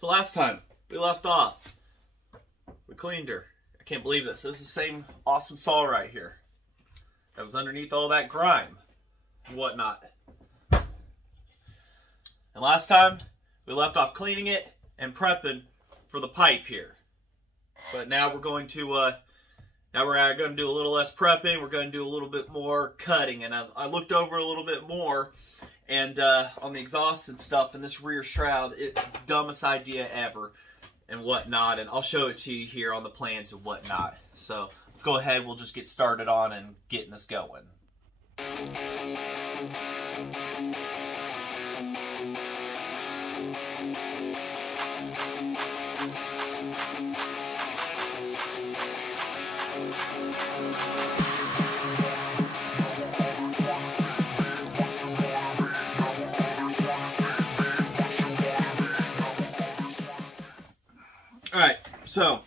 So last time we left off, we cleaned her. I can't believe this. This is the same awesome saw right here that was underneath all that grime and whatnot. And last time we left off cleaning it and prepping for the pipe here. But now we're going to do a little less prepping. We're going to do a little bit more cutting. And I looked over a little bit more and on the exhaust and stuff and this rear shroud, it's the dumbest idea ever and whatnot. And I'll show it to you here on the plans and whatnot. So let's go ahead. We'll just get started on and getting this going. Alright, so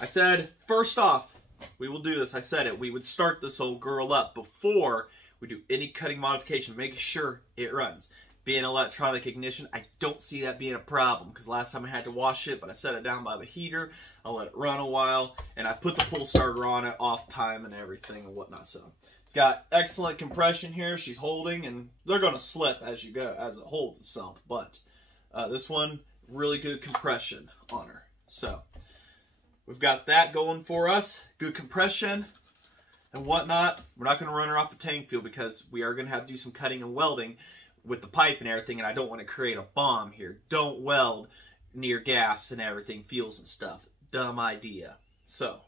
I said first off, we will do this. I said it. We would start this old girl up before we do any cutting modification, making sure it runs. Being electronic ignition, I don't see that being a problem because last time I had to wash it, but I set it down by the heater. I'll let it run a while, and I've put the pull starter on it, off time and everything and whatnot. So it's got excellent compression here. She's holding, and they're going to slip as you go, as it holds itself. But this one, really good compression on her. So we've got that going for us. Good compression and whatnot. We're not going to run her off the tank fuel because we are going to have to do some cutting and welding with the pipe and everything, and I don't want to create a bomb here. Don't weld near gas and everything, fuels and stuff. Dumb idea. So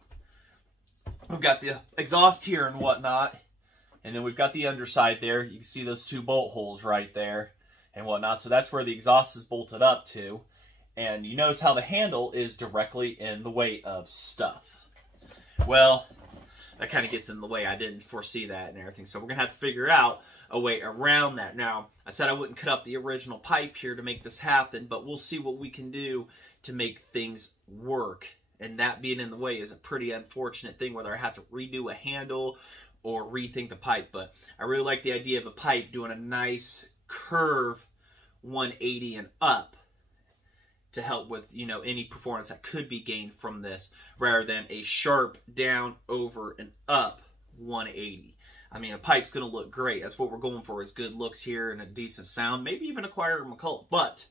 we've got the exhaust here and whatnot, and then we've got the underside there. You can see those two bolt holes right there and whatnot. So that's where the exhaust is bolted up to. And you notice how the handle is directly in the way of stuff. Well, that kind of gets in the way. I didn't foresee that and everything. So we're going to have to figure out a way around that. Now, I said I wouldn't cut up the original pipe here to make this happen, but we'll see what we can do to make things work. And that being in the way is a pretty unfortunate thing, whether I have to redo a handle or rethink the pipe. But I really like the idea of a pipe doing a nice curve 180 and up to help with, you know, any performance that could be gained from this, rather than a sharp down, over, and up 180. I mean, a pipe's going to look great. That's what we're going for, is good looks here and a decent sound. Maybe even acquire a McCulloch. But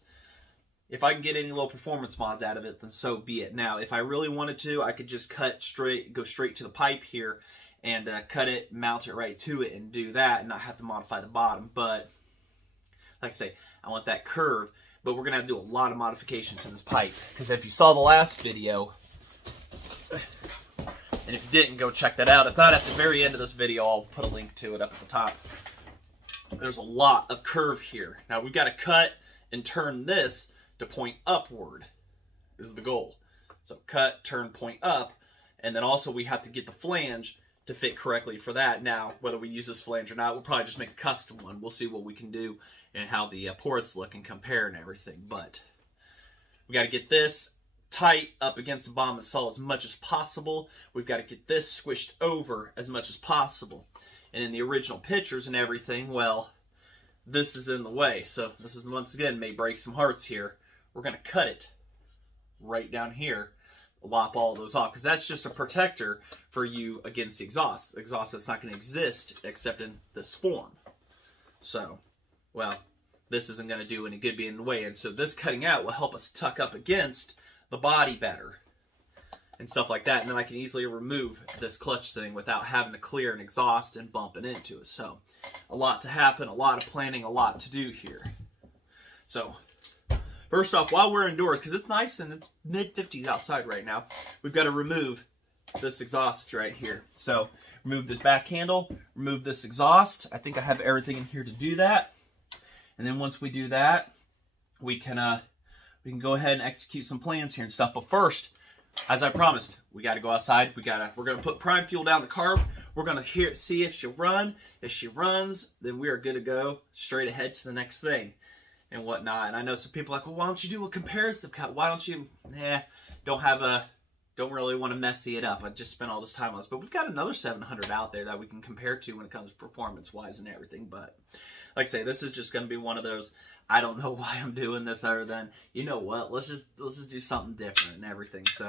if I can get any little performance mods out of it, then so be it. Now, if I really wanted to, I could just go straight to the pipe here and cut it, mount it right to it, and do that, and not have to modify the bottom. But like I say, I want that curve. But we're going to have to do a lot of modifications to this pipe. Because if you saw the last video, and if you didn't, go check that out. If not, at the very end of this video, I'll put a link to it up at the top. There's a lot of curve here. Now, we've got to cut and turn this to point upward is the goal. So cut, turn, point up. And then also we have to get the flange to fit correctly for that. Now, whether we use this flange or not, we'll probably just make a custom one. We'll see what we can do and how the ports look and compare and everything. But we got to get this tight up against the bottom of the saw as much as possible. We've got to get this squished over as much as possible. And in the original pictures and everything, well, this is in the way. So this is, once again, may break some hearts here. We're going to cut it right down here. Lop all those off, because that's just a protector for you against the exhaust. The exhaust is not going to exist except in this form. So, well, this isn't going to do any good being in the way. And so this cutting out will help us tuck up against the body better and stuff like that. And then I can easily remove this clutch thing without having to clear an exhaust and bumping into it. So, a lot to happen, a lot of planning, a lot to do here. So, first off, while we're indoors, because it's nice and it's mid-50s outside right now, we've got to remove this exhaust right here. So, remove this back handle, remove this exhaust. I think I have everything in here to do that. And then once we do that, we can go ahead and execute some plans here and stuff. But first, as I promised, we got to go outside. We're going to put prime fuel down the carb. We're going to see if she'll run. If she runs, then we are good to go straight ahead to the next thing and whatnot. And I know some people are like, well, why don't you do a comparative cut? Why don't you, don't really want to messy it up. I just spent all this time on this. But we've got another 700 out there that we can compare to when it comes to performance-wise and everything. But like I say, this is just going to be one of those, I don't know why I'm doing this other than, you know what, let's just do something different and everything. So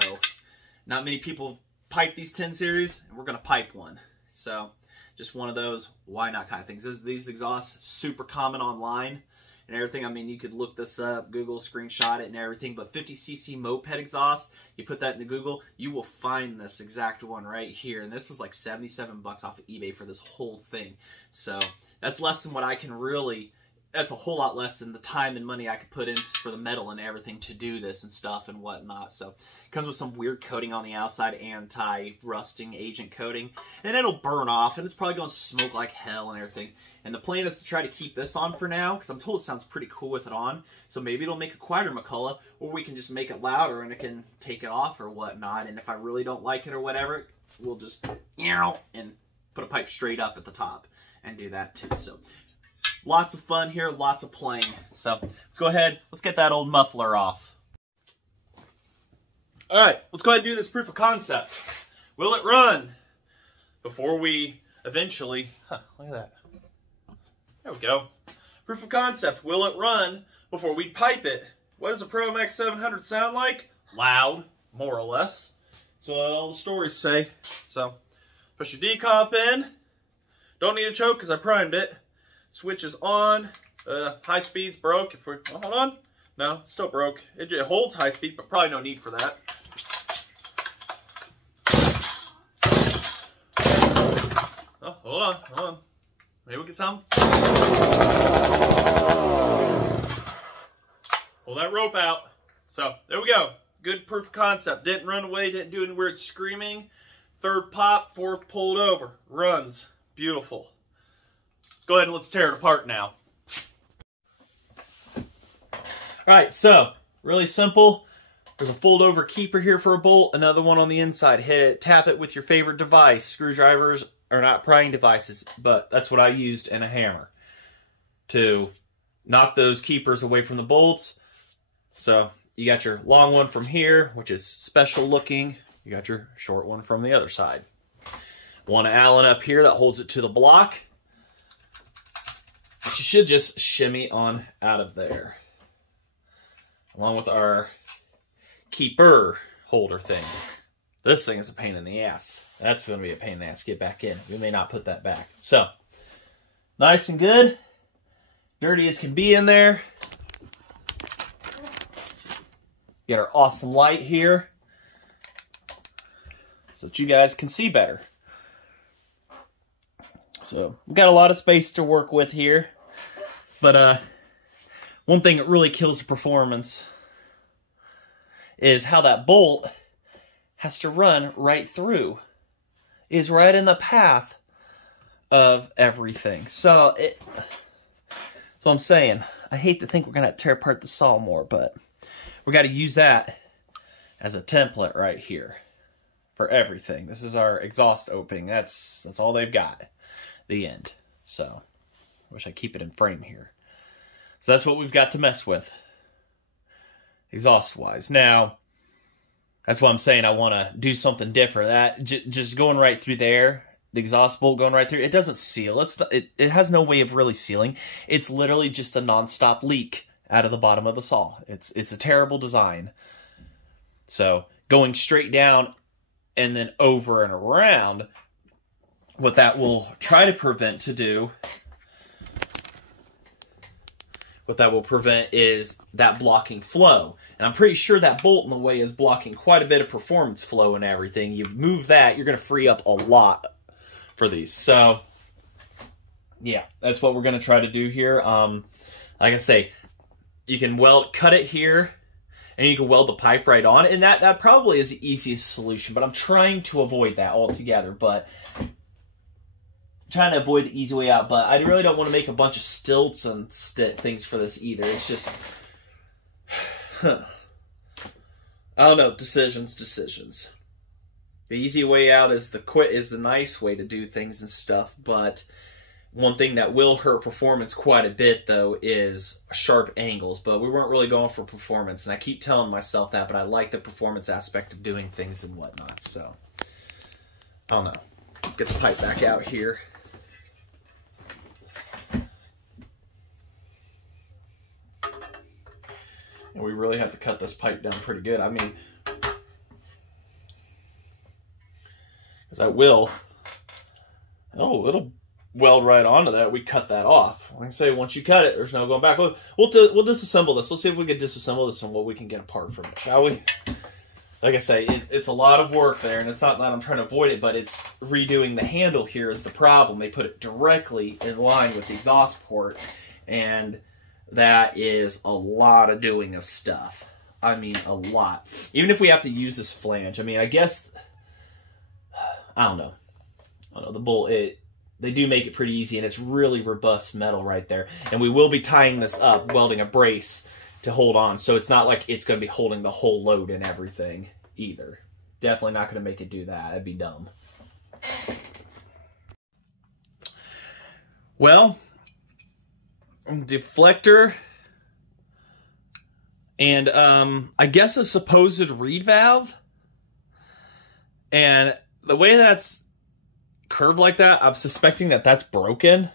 not many people pipe these 10 series, and we're going to pipe one. So just one of those why not kind of things. These exhausts, super common online and everything. I mean, you could look this up, Google, screenshot it and everything, but 50cc moped exhaust, you put that into Google, you will find this exact one right here. And this was like 77 bucks off of eBay for this whole thing. So that's less than what I can really, that's a whole lot less than the time and money I could put in for the metal and everything to do this and stuff and whatnot. So it comes with some weird coating on the outside, anti-rusting agent coating, and it'll burn off, and it's probably going to smoke like hell and everything. And the plan is to try to keep this on for now, because I'm told it sounds pretty cool with it on. So maybe it'll make a quieter McCulloch, or we can just make it louder and it can take it off or whatnot. And if I really don't like it or whatever, we'll just and put a pipe straight up at the top and do that too. So lots of fun here, lots of playing. So let's go ahead, let's get that old muffler off. All right, let's go ahead and do this proof of concept. Will it run before we eventually, look at that. There we go. Proof of concept. Will it run before we pipe it? What does a PM700 sound like? Loud, more or less. That's what all the stories say. So, push your decomp in. Don't need a choke because I primed it. Switch is on. High speed's broke. If we're, oh, hold on. No, it's still broke. It holds high speed, but probably no need for that. Oh, hold on, hold on. Maybe we'll get some. Pull that rope out. So, there we go. Good proof of concept. Didn't run away, didn't do any weird screaming. Third pop, fourth pulled over. Runs. Beautiful. Let's go ahead and let's tear it apart now. Alright, so, really simple. There's a fold over keeper here for a bolt, another one on the inside. Hit it, tap it with your favorite device. Screwdrivers are not prying devices, but that's what I used, and a hammer to knock those keepers away from the bolts. So you got your long one from here, which is special looking. You got your short one from the other side. One Allen up here that holds it to the block. You should just shimmy on out of there, along with our keeper holder thing. This thing is a pain in the ass. That's going to be a pain in the ass. Get back in. We may not put that back. So, nice and good. Dirty as can be in there. Get our awesome light here so that you guys can see better. So, we've got a lot of space to work with here. But, one thing that really kills the performance is how that bolt has to run right through. Is right in the path of everything. So that's what I'm saying. I hate to think we're going to tear apart the saw more, but we got to use that as a template right here for everything. This is our exhaust opening. That's all they've got. The end. So I wish I keep it in frame here. So that's what we've got to mess with exhaust-wise. Now, that's why I'm saying I want to do something different. That just going right through there, the exhaust bolt going right through, it doesn't seal. It has no way of really sealing. It's literally just a non-stop leak out of the bottom of the saw. It's a terrible design. So going straight down and then over and around, what that will try to prevent to do, what that will prevent is that blocking flow. And I'm pretty sure that bolt in the way is blocking quite a bit of performance flow and everything. You move that, you're going to free up a lot for these. So, yeah, that's what we're going to try to do here. Like I say, you can cut it here, and you can weld the pipe right on. And that probably is the easiest solution. But I'm trying to avoid that altogether. But trying to avoid the easy way out. But I really don't want to make a bunch of stilts and things for this either. It's just... I don't know. Decisions. The easy way out is the nice way to do things and stuff. But one thing that will hurt performance quite a bit, though, is sharp angles. But we weren't really going for performance, and I keep telling myself that. But I like the performance aspect of doing things and whatnot. So I don't know. Get the pipe back out here. And we really have to cut this pipe down pretty good. I mean, because I will, oh, it'll weld right onto that. We cut that off. Like I say, once you cut it, there's no going back. We'll disassemble this. Let's see if we can disassemble this and what we can get apart from it, shall we? Like I say, it's a lot of work there, and it's not that I'm trying to avoid it, but it's redoing the handle here is the problem. They put it directly in line with the exhaust port, and that is a lot of doing of stuff. I mean, a lot. Even if we have to use this flange, I mean, I guess, I don't know. The bolt, they do make it pretty easy, and it's really robust metal right there. And we will be tying this up, welding a brace to hold on, so it's not like it's going to be holding the whole load and everything either. Definitely not going to make it do that. That'd be dumb. Well, deflector and I guess a supposed reed valve, and the way that's curved like that, I'm suspecting that that's broken.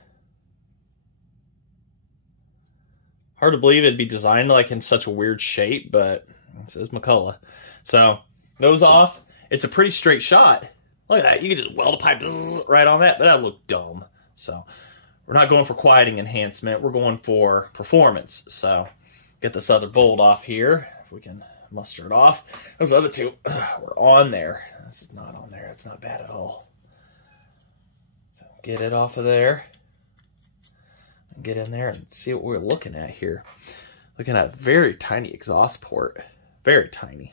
Hard to believe it'd be designed like in such a weird shape, but it says McCulloch. So those off. It's a pretty straight shot. Look at that. You can just weld a pipe right on that, but that'd look dumb. So we're not going for quieting enhancement. We're going for performance. So get this other bolt off here. If we can muster it off. Those other two were on there. This is not on there. It's not bad at all. So get it off of there. Get in there and see what we're looking at here. Looking at a very tiny exhaust port. Very tiny.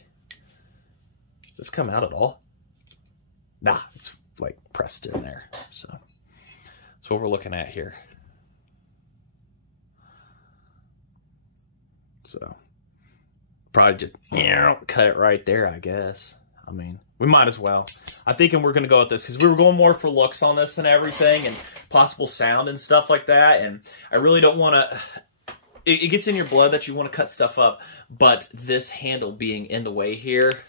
Does this come out at all? Nah, it's like pressed in there. So that's what we're looking at here. So probably just cut it right there, I guess. I mean, we might as well. I'm thinking we're going to go with this because we were going more for looks on this and everything and possible sound and stuff like that. And I really don't want to... It gets in your blood that you want to cut stuff up, but this handle being in the way here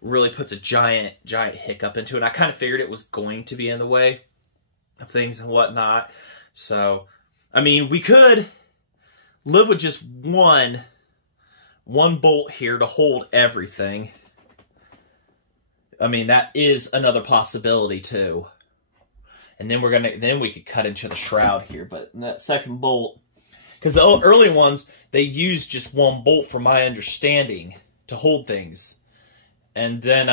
really puts a giant hiccup into it. I kind of figured it was going to be in the way of things and whatnot. So, I mean, we could live with just one bolt here to hold everything. I mean, that is another possibility too. And then we could cut into the shroud here. But in that second bolt, because the early ones, they used just one bolt from my understanding to hold things. And then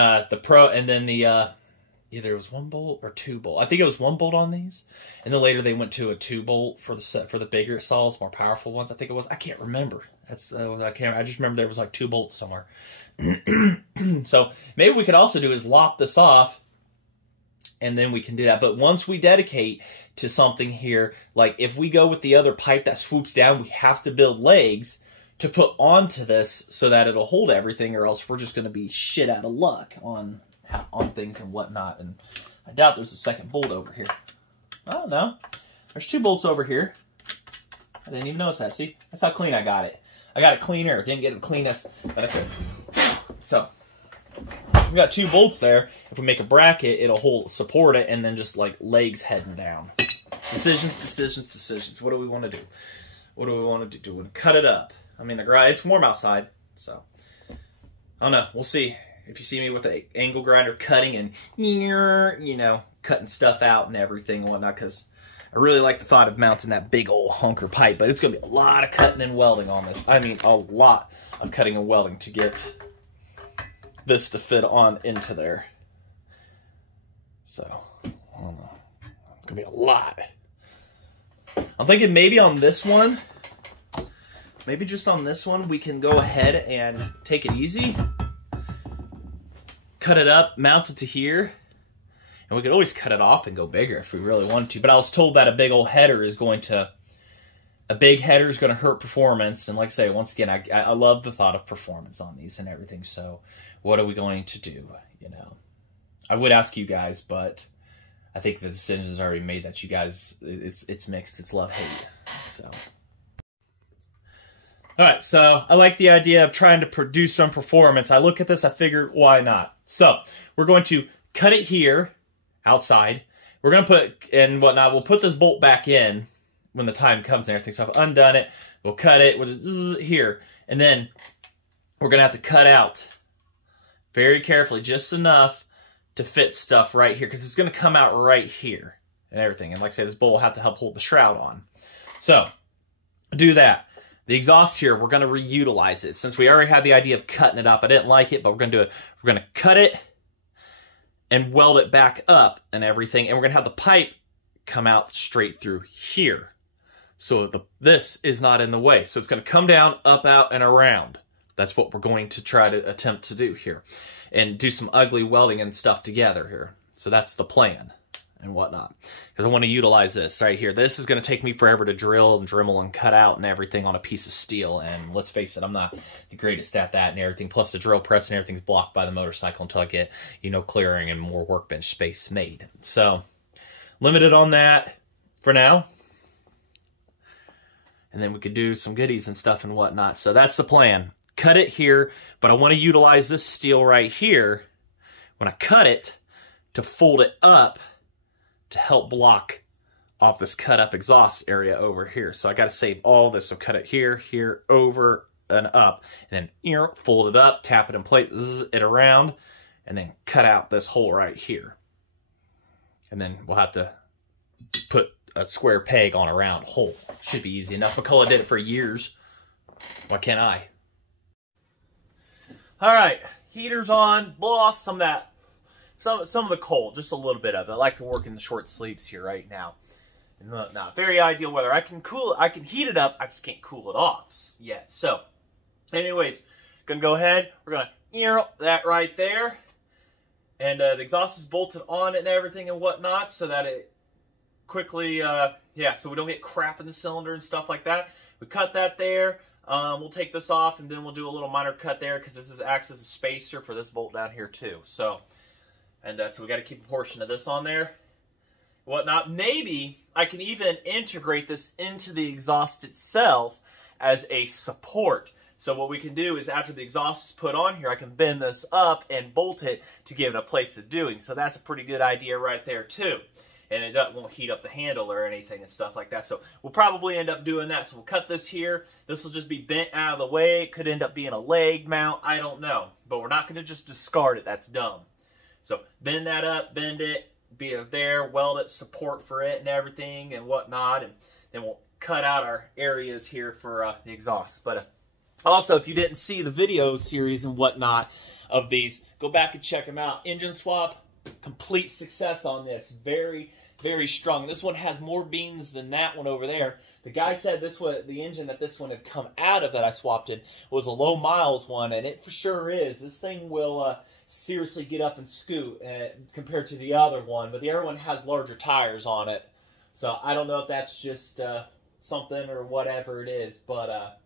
either it was one bolt or two bolt. I think it was one bolt on these. And then later they went to a two bolt for the bigger saws, more powerful ones. I think it was. I can't remember. I just remember there was like two bolts somewhere. So maybe we could also do is lop this off, and then we can do that. But once we dedicate to something here, like if we go with the other pipe that swoops down, we have to build legs to put onto this so that it'll hold everything, or else we're just going to be shit out of luck on things and whatnot. And I doubt there's a second bolt over here. Oh, no. There's two bolts over here. I didn't even notice that. See? That's how clean I got it. I got it cleaner. Didn't get it the cleanest that I could. So, we got two bolts there. If we make a bracket, it'll support it, and then just like legs heading down. Decisions. What do we want to do? What do we want to do? Do we want to cut it up? I mean, it's warm outside, so I don't know. We'll see. If you see me with the angle grinder cutting and, cutting stuff out and everything and whatnot, because I really like the thought of mounting that big old hunker pipe, but it's going to be a lot of cutting and welding on this. I mean, a lot of cutting and welding to get this to fit on into there. So, I don't know. It's going to be a lot. I'm thinking maybe on this one, maybe just on this one, we can go ahead and take it easy. Cut it up, mount it to here, and we could always cut it off and go bigger if we really wanted to. But I was told that a big header is going to hurt performance. And like I say, once again, I love the thought of performance on these and everything. So what are we going to do? I would ask you guys, but I think the decision is already made that you guys, it's mixed. It's love-hate. So. All right, so I like the idea of trying to produce some performance. I look at this, I figured, why not? So we're going to cut it here, outside. We're going to put, and whatnot, we'll put this bolt back in when the time comes and everything. So I've undone it, we'll cut it here. And then we're going to have to cut out very carefully, just enough to fit stuff right here, because it's going to come out right here and everything. And like I said, this bolt will have to help hold the shroud on. So, do that. The exhaust here, we're going to reutilize it. Since we already had the idea of cutting it up, I didn't like it, but we're going to do it. We're going to cut it and weld it back up and everything. And we're going to have the pipe come out straight through here. So this is not in the way. So it's going to come down, up, out, and around. That's what we're going to try to attempt to do here. And do some ugly welding and stuff together here. So that's the plan and whatnot. Because I want to utilize this right here. This is going to take me forever to drill and Dremel and cut out and everything on a piece of steel. And let's face it, I'm not the greatest at that and everything. Plus the drill press and everything's blocked by the motorcycle until I get, you know, clearing and more workbench space made. So limited on that for now. And then we could do some goodies and stuff and whatnot. So that's the plan. Cut it here, but I want to utilize this steel right here when I cut it to fold it up to help block off this cut up exhaust area over here. So I got to save all this. So cut it here, here, over, and up. And then fold it up, tap it in place, zzz it around, and then cut out this hole right here. And then we'll have to put a square peg on a round hole. Should be easy enough. McCulloch did it for years. Why can't I? All right, heater's on. Blow off some of that. Some of the cold, just a little bit of it. I like to work in the short sleeves here right now. Not very ideal weather. I can cool it, I can heat it up, I just can't cool it off yet. So, anyways, gonna go ahead. We're gonna that right there, and the exhaust is bolted on it and everything and whatnot, so that it quickly, so we don't get crap in the cylinder and stuff like that. We cut that there. We'll take this off, and then we'll do a little minor cut there because this acts as a spacer for this bolt down here too. So. And so we got to keep a portion of this on there, whatnot. Maybe I can even integrate this into the exhaust itself as a support. So what we can do is after the exhaust is put on here, I can bend this up and bolt it to give it a place of doing. So that's a pretty good idea right there too. And it won't heat up the handle or anything and stuff like that. So we'll probably end up doing that. So we'll cut this here. This will just be bent out of the way. It could end up being a leg mount. I don't know. But we're not going to just discard it. That's dumb. So bend that up, bend it, be there, weld it, support for it and everything and whatnot. And then we'll cut out our areas here for the exhaust. But also, if you didn't see the video series and whatnot of these, go back and check them out. Engine swap, complete success on this. Very, very strong. This one has more beans than that one over there. The guy said this was the engine that this one had come out of that I swapped in was a low miles one, and it for sure is. This thing will seriously get up and scoot compared to the other one, but the other one has larger tires on it. So I don't know if that's just something or whatever it is, but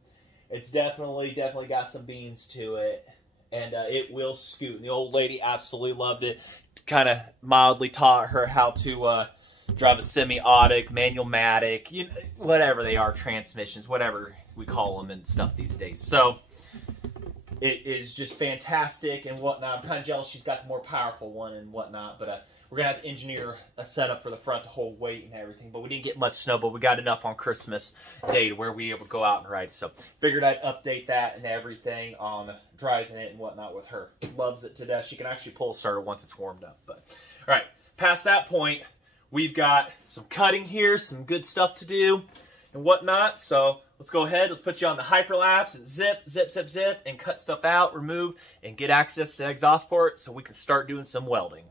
it's definitely got some beans to it, and it will scoot. And the old lady absolutely loved it. Kind of mildly taught her how to drive a semi-automatic, manual-matic, you know, whatever they are, transmissions, whatever we call them and stuff these days. So it is just fantastic and whatnot. I'm kind of jealous she's got the more powerful one and whatnot, but we're going to have to engineer a setup for the front to hold weight and everything. But we didn't get much snow, but we got enough on Christmas Day to where we were able to go out and ride. So figured I'd update that and everything on driving it and whatnot with her. Loves it to death. She can actually pull a starter once it's warmed up. But all right, past that point, we've got some cutting here, some good stuff to do and whatnot. So let's go ahead. Let's put you on the hyperlapse and zip, zip, zip, zip, and cut stuff out, remove, and get access to the exhaust port so we can start doing some welding.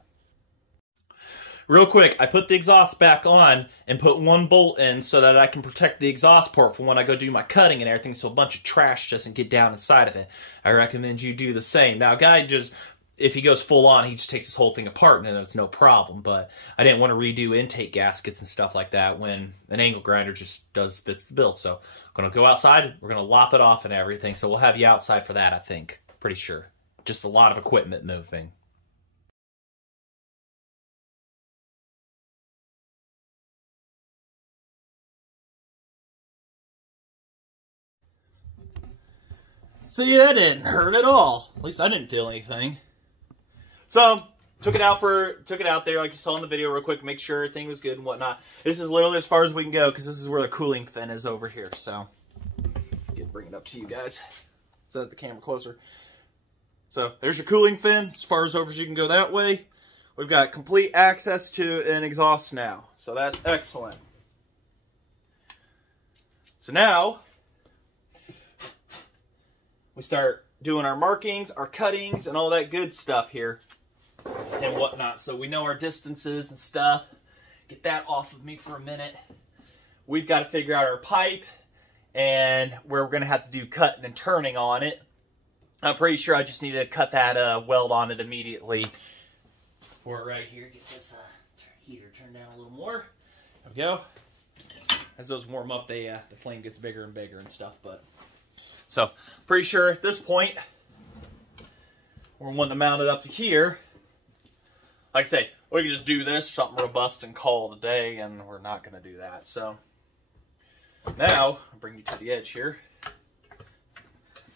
Real quick, I put the exhaust back on and put one bolt in so that I can protect the exhaust port for when I go do my cutting and everything, so a bunch of trash doesn't get down inside of it. I recommend you do the same. Now, a guy just, if he goes full on, he just takes this whole thing apart and it's no problem. But I didn't want to redo intake gaskets and stuff like that when an angle grinder just fits the bill. So I'm going to go outside. We're going to lop it off and everything. So we'll have you outside for that, I think. Pretty sure. Just a lot of equipment moving. So yeah, that didn't hurt at all. At least I didn't feel anything. So took it out there like you saw in the video real quick, make sure everything was good and whatnot. This is literally as far as we can go because this is where the cooling fin is over here. So bring it up to you guys. set the camera closer. So there's your cooling fin. As far as over as you can go that way. We've got complete access to an exhaust now. So that's excellent. So now we start doing our markings, our cuttings, and all that good stuff here and whatnot. So we know our distances and stuff. Get that off of me for a minute. We've got to figure out our pipe and where we're going to have to do cutting and turning on it. I'm pretty sure I just need to cut that weld on it immediately. For it right here, get this heater turned down a little more. There we go. As those warm up, the flame gets bigger and bigger and stuff. But so pretty sure at this point we're wanting to mount it up to here. Like I say, we can just do this, something robust, and call it a day, and we're not going to do that. So now I'll bring you to the edge here.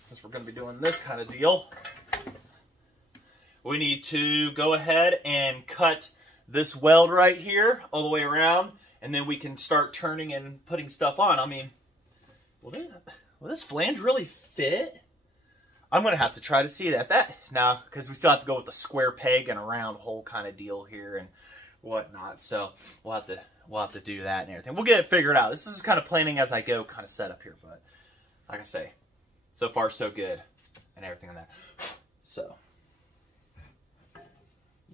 Since we're going to be doing this kind of deal, we need to go ahead and cut this weld right here all the way around, and then we can start turning and putting stuff on. I mean, will this flange really fit? I'm going to have to try to see that. Now, because we still have to go with the square peg and a round hole kind of deal here and whatnot. So we'll have to do that and everything. We'll get it figured out. This is kind of planning as I go kind of setup here, but like I say, so far so good and everything on that. So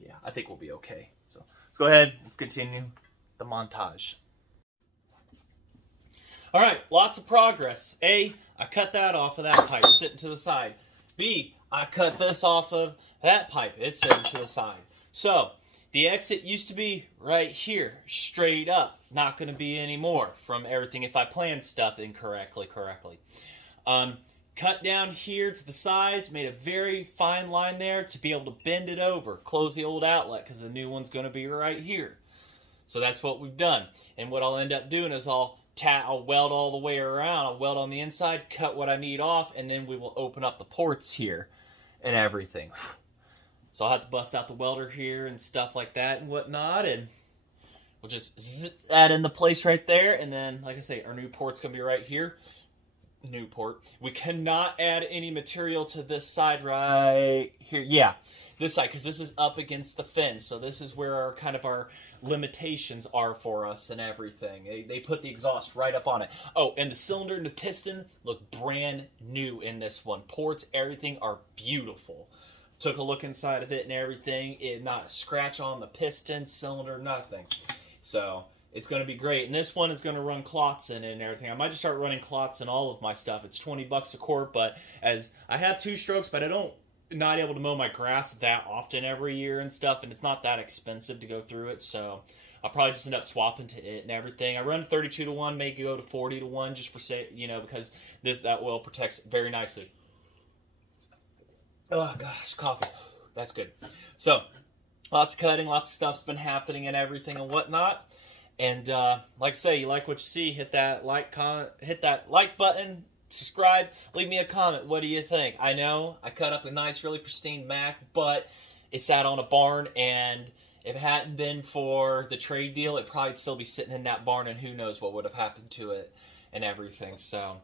yeah, I think we'll be okay. So let's go ahead. Let's continue the montage. All right, lots of progress. A, I cut that off of that pipe, sitting to the side. B, I cut this off of that pipe. It's sitting to the side. So the exit used to be right here, straight up. Not going to be anymore from everything if I planned stuff incorrectly. Cut down here to the sides, made a very fine line there to be able to bend it over, close the old outlet because the new one's going to be right here. So that's what we've done. And what I'll end up doing is I'll weld all the way around. I'll weld on the inside, cut what I need off, and then we will open up the ports here and everything. So I'll have to bust out the welder here and stuff like that and whatnot, and we'll just zip that into place right there. And then, like I say, our new port's going to be right here. New port. We cannot add any material to this side right here. Yeah, this side, because this is up against the fence. So this is where our limitations are for us and everything. They put the exhaust right up on it. Oh, and the cylinder and the piston look brand new in this one. Ports, everything are beautiful. Took a look inside of it and everything. Not a scratch on the piston, cylinder, nothing. So it's going to be great. And this one is going to run clots in it and everything. I might just start running clots in all of my stuff. It's 20 bucks a quart, but as I have 2 strokes, but I don't not able to mow my grass that often every year and stuff, and it's not that expensive to go through it, so I'll probably just end up swapping to it and everything. I run 32 to 1, may go to 40 to 1 just for say, because that oil protects very nicely. Oh gosh, coffee. That's good. So lots of cutting, lots of stuff's been happening and everything and whatnot. And like I say, you like what you see, hit that like button, subscribe, leave me a comment. What do you think? I know I cut up a nice, really pristine Mac, but it sat on a barn, and if it hadn't been for the trade deal, it'd probably still be sitting in that barn, and who knows what would have happened to it and everything. So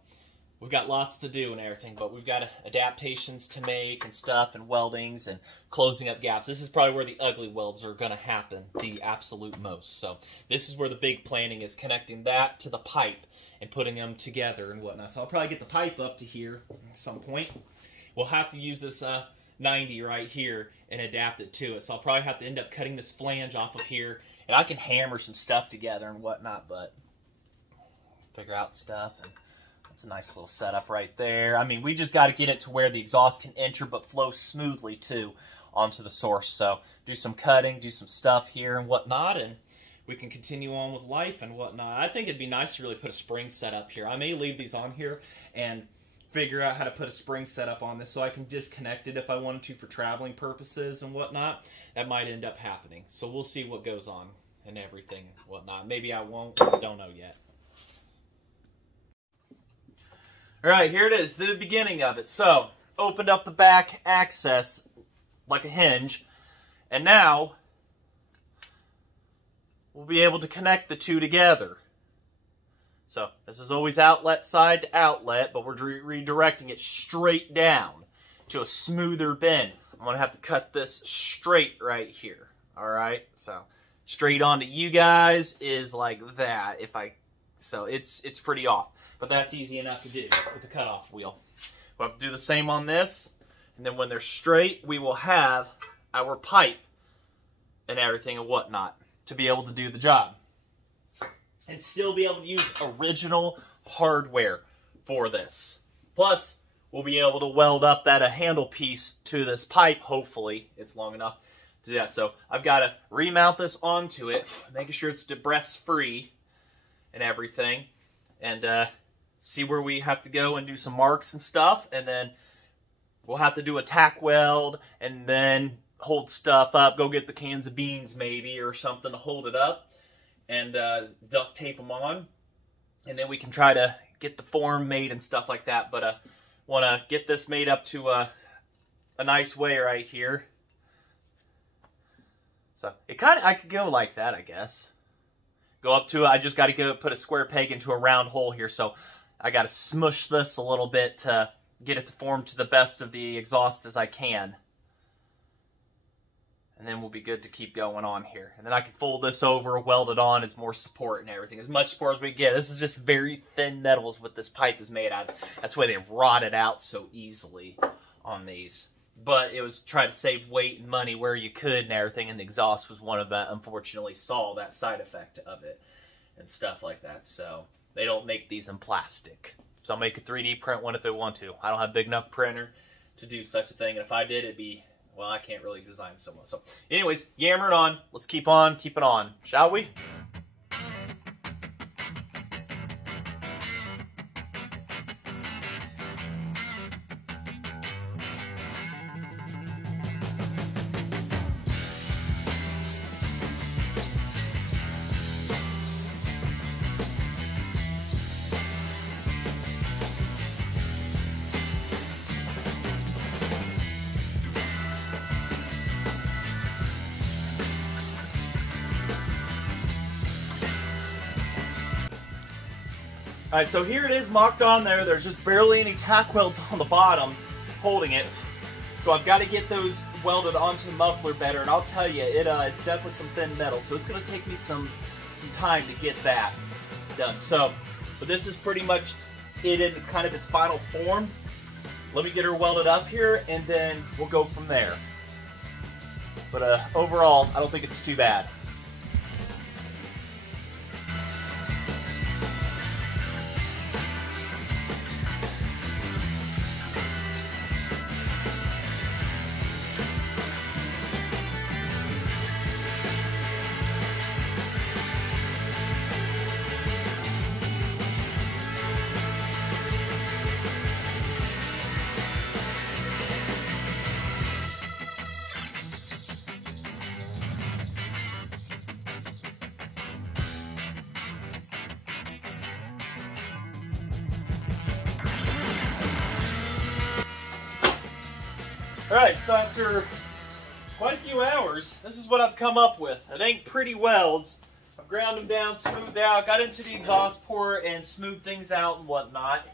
we've got lots to do and everything, but we've got adaptations to make and stuff, and weldings and closing up gaps. This is probably where the ugly welds are going to happen the absolute most. So this is where the big planning is, connecting that to the pipe and putting them together and whatnot. So I'll probably get the pipe up to here at some point. We'll have to use this 90 right here and adapt it to it. So I'll probably have to end up cutting this flange off of here, and I can hammer some stuff together and whatnot, but figure out stuff. And it's a nice little setup right there. I mean, we just got to get it to where the exhaust can enter but flow smoothly too onto the source. So do some cutting, do some stuff here and whatnot, and we can continue on with life and whatnot. I think it'd be nice to really put a spring setup here. I may leave these on here and figure out how to put a spring setup on this so I can disconnect it if I wanted to for traveling purposes and whatnot. That might end up happening. So we'll see what goes on and everything and whatnot. Maybe I won't. Don't know yet. All right, here it is, the beginning of it. So opened up the back access like a hinge, and now we'll be able to connect the two together. So this is always outlet side to outlet, but we're redirecting it straight down to a smoother bend. I'm going to have to cut this straight right here. All right, so straight onto you guys is like that. So it's pretty off, but that's easy enough to do with the cutoff wheel. We'll have to do the same on this, and then when they're straight, we will have our pipe and everything and whatnot to be able to do the job. And still be able to use original hardware for this. Plus, we'll be able to weld up that handle piece to this pipe, hopefully. It's long enough to do that. So I've got to remount this onto it, making sure it's debris free and everything. And see where we have to go and do some marks and stuff. And then we'll have to do a tack weld and then hold stuff up. Go get the cans of beans maybe or something to hold it up. And duct tape them on, and then we can try to get the form made and stuff like that. But want to get this made up to a nice way right here. So it I could go like that, I guess. Go up to it. I just got to go put a square peg into a round hole here. So I got to smush this a little bit to get it to form to the best of the exhaust as I can. And then we'll be good to keep going on here. And then I can fold this over, weld it on as more support and everything. As much support as we get. This is just very thin metals what this pipe is made out of. That's why they've rotted out so easily on these. But it was trying to save weight and money where you could and everything. And the exhaust was one of that. Unfortunately, saw that side effect of it and stuff like that. So they don't make these in plastic. So I'll make a 3D print one if they want to. I don't have a big enough printer to do such a thing. And if I did, it'd be... well, I can't really design so much. So anyways, yammering on. Let's keep on keeping on, shall we? Alright, so here it is mocked on there. There's just barely any tack welds on the bottom holding it. So I've got to get those welded onto the muffler better, and I'll tell you, it's definitely some thin metal, so it's going to take me some time to get that done. So, but this is pretty much it in its kind of its final form. Let me get her welded up here, and then we'll go from there. But overall, I don't think it's too bad. Alright, so after quite a few hours, this is what I've come up with. It ain't pretty welds. I've ground them down, smoothed out, got into the exhaust port and smoothed things out and whatnot.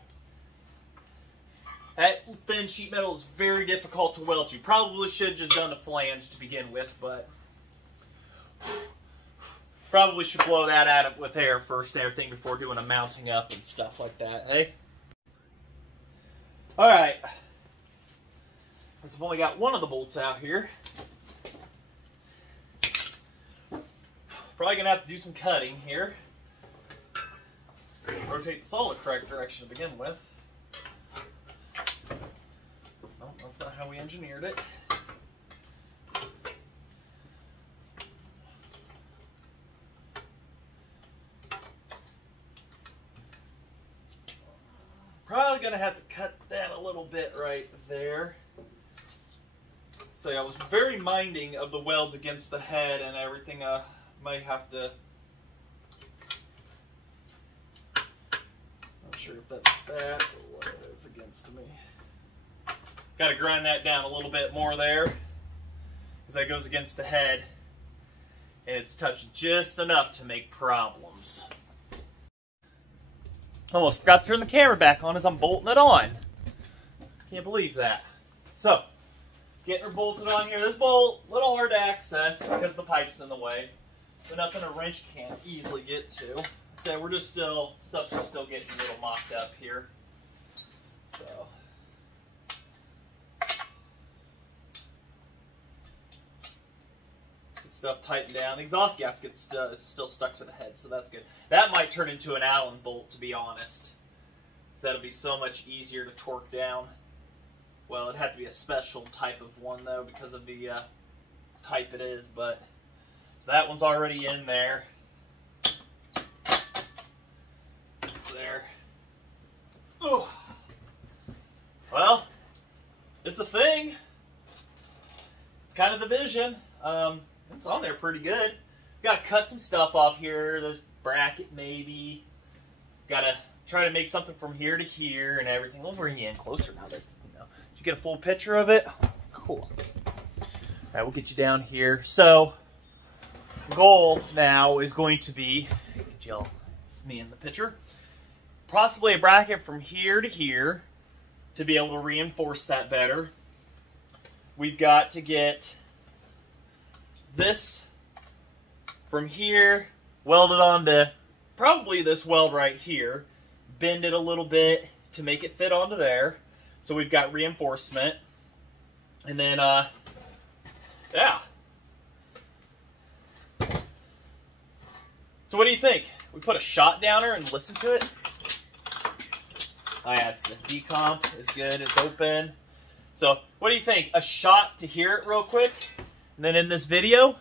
That thin sheet metal is very difficult to weld. You probably should have just done the flange to begin with, but probably should blow that out with air first and everything before doing a mounting up and stuff like that, eh? Alright. I've only got one of the bolts out here. Probably going to have to do some cutting here. Rotate the saw the correct direction to begin with. No, that's not how we engineered it. Probably going to have to cut that a little bit right there. So I was very minding of the welds against the head and everything. Might have to. Not sure if that's that or what it is against me. Got to grind that down a little bit more there, because that goes against the head, and it's touched just enough to make problems. Almost forgot to turn the camera back on as I'm bolting it on. Can't believe that. So, getting her bolted on here. This bolt, a little hard to access because the pipe's in the way. But nothing a wrench can't easily get to. So we're just still, stuff's just still getting a little mocked up here. So. Get stuff tightened down. The exhaust gasket is still stuck to the head, so that's good. That might turn into an Allen bolt, to be honest. So that'll be so much easier to torque down. Well, it'd have to be a special type of one, though, because of the type it is, but... So that one's already in there. It's there. Ooh. Well, it's a thing. It's kind of the vision. It's on there pretty good. Got to cut some stuff off here. There's bracket maybe. Got to try to make something from here to here and everything. We'll bring you in closer now. That, you know. Did you get a full picture of it? Cool. All right, we'll get you down here. So, goal now is going to be, get y'all me in the picture, possibly a bracket from here to here to be able to reinforce that better. We've got to get this from here welded onto probably this weld right here, bend it a little bit to make it fit onto there. So we've got reinforcement. And then, yeah. So what do you think? We put a shot downer and listen to it? Oh yeah, it's the decomp is good, it's open. So what do you think? A shot to hear it real quick? And then in this video?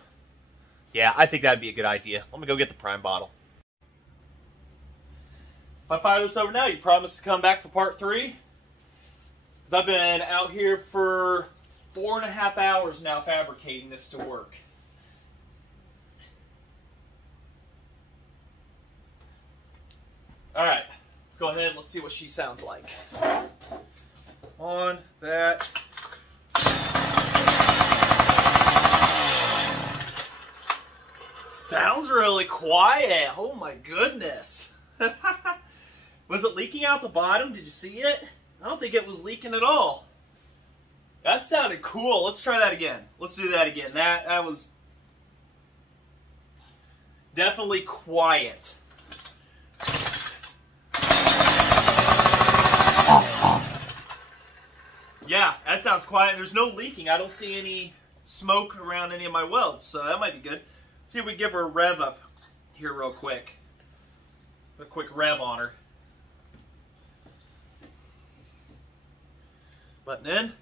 Yeah, I think that'd be a good idea. Let me go get the prime bottle. If I fire this over now, you promise to come back for part 3? Because I've been out here for 4.5 hours now fabricating this to work. Alright, let's go ahead and let's see what she sounds like. On that. Sounds really quiet. Oh my goodness. Was it leaking out the bottom? Did you see it? I don't think it was leaking at all. That sounded cool. Let's try that again. Let's do that again. That was definitely quiet. Yeah, that sounds quiet. There's no leaking. I don't see any smoke around any of my welds, so that might be good. See if we give her a rev up here real quick. A quick rev on her. Button in.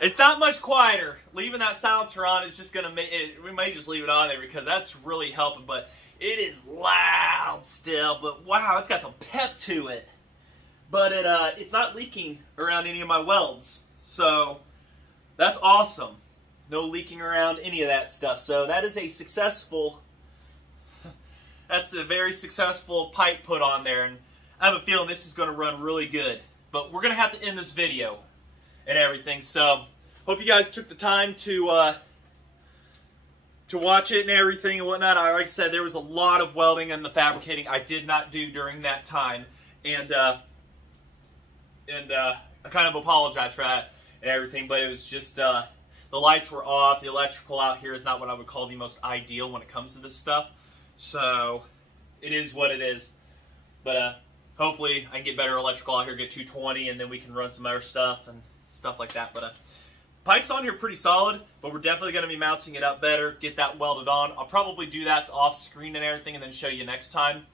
It's not much quieter. Leaving that silencer on is just gonna make it. We may just leave it on there because that's really helping. But it is loud still. But wow, it's got some pep to it. But it's not leaking around any of my welds, so that's awesome. No leaking around any of that stuff. So that is a successful. That's a very successful pipe put on there, and I have a feeling this is going to run really good. But we're going to have to end this video and everything. So hope you guys took the time to watch it and everything and whatnot. Like I said, there was a lot of welding and the fabricating I did not do during that time, and I kind of apologize for that and everything. But it was just the lights were off. The electrical out here is not what I would call the most ideal when it comes to this stuff. So it is what it is. But hopefully I can get better electrical out here, get 220, and then we can run some other stuff and stuff like that. But the pipe's on here pretty solid, but we're definitely going to be mounting it up better, get that welded on. I'll probably do that off screen and everything and then show you next time.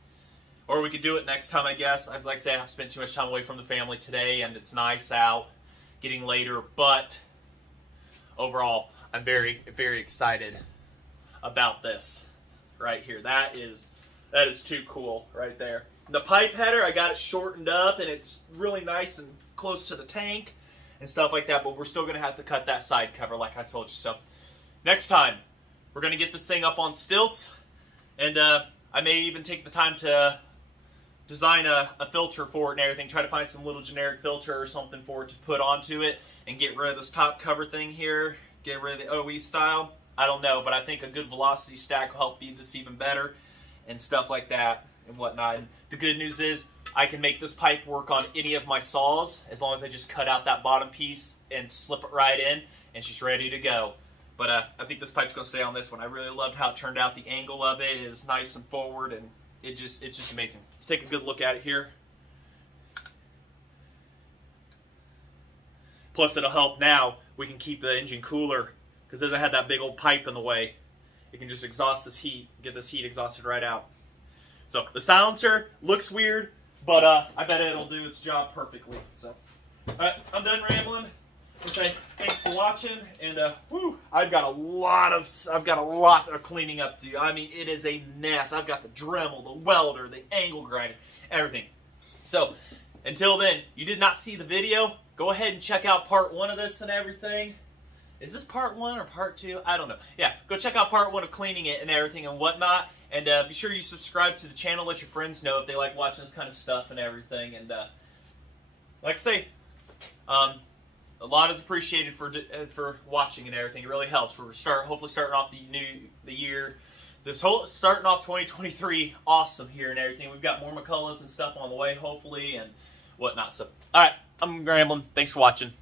Or we could do it next time, I guess. As like I say, I've spent too much time away from the family today, and it's nice out, getting later. But overall, I'm very, very excited about this right here. That is too cool right there. The pipe header, I got it shortened up, and it's really nice and close to the tank and stuff like that. But we're still going to have to cut that side cover, like I told you. So next time, we're going to get this thing up on stilts, and I may even take the time to design a filter for it and everything. Try to find some little generic filter or something for it to put onto it and get rid of this top cover thing here get rid of the OE style. I don't know, but I think a good velocity stack will help feed this even better and stuff like that and whatnot. And the good news is I can make this pipe work on any of my saws as long as I just cut out that bottom piece and slip it right in, and she's ready to go. But I think this pipe's going to stay on this one. I really loved how it turned out. The angle of it is nice and forward, and it's just amazing. Let's take a good look at it here. Plus, it'll help now. We can keep the engine cooler because it doesn't have that big old pipe in the way. It can just exhaust this heat, get this heat exhausted right out. So the silencer looks weird, but I bet it'll do its job perfectly. So, all right, I'm done rambling. I'll say thanks for watching, and I've got a lot of cleaning up to do. I mean, it is a mess. I've got the Dremel, the welder, the angle grinder, everything. So until then, you did not see the video. Go ahead and check out part 1 of this and everything. Is this part 1 or part 2? I don't know. Yeah, go check out part 1 of cleaning it and everything and whatnot. And be sure you subscribe to the channel. Let your friends know if they like watching this kind of stuff and everything. And like I say, a lot is appreciated for watching and everything. It really helps. We're hopefully starting off the year. Starting off 2023 awesome here and everything. We've got more McCullochs and stuff on the way, hopefully, and whatnot. So, all right, I'm rambling. Thanks for watching.